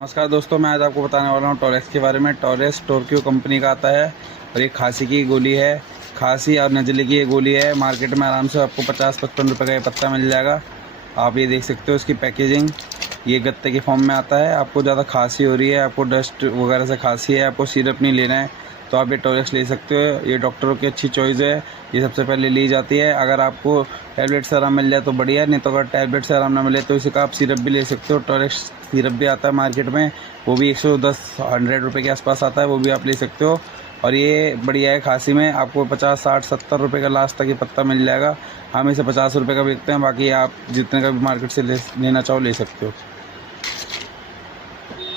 नमस्कार दोस्तों, मैं आज आपको बताने वाला हूँ टॉरेक्स के बारे में। टॉरेक्स टोरक्यू कंपनी का आता है और ये खांसी की गोली है। खांसी और नज़ले की ये गोली है। मार्केट में आराम से आपको 50-55 रुपये का ये पत्ता मिल जाएगा। आप ये देख सकते हो इसकी पैकेजिंग। ये गत्ते के फॉर्म में आता है। आपको ज़्यादा खांसी हो रही है, आपको डस्ट वगैरह से खांसी है, आपको सिरप नहीं लेना है तो आप ये टॉरेक्स ले सकते हो। ये डॉक्टरों की अच्छी चॉइस है। ये सबसे पहले ली जाती है। अगर आपको टैबलेट से आराम मिल जाए तो बढ़िया, नहीं तो अगर टैबलेट से आराम ना मिले तो इसका आप सिरप भी ले सकते हो। टॉरेक्स सिरप भी आता है मार्केट में, वो भी 110-100 रुपये के आसपास आता है, वो भी आप ले सकते हो। और ये बढ़िया है। खांसी में आपको 50-60-70 रुपये का लास्ट तक ये पत्ता मिल जाएगा। हम इसे 50 रुपये का बेचते हैं, बाकी आप जितने का भी मार्केट से लेना चाहो ले सकते हो।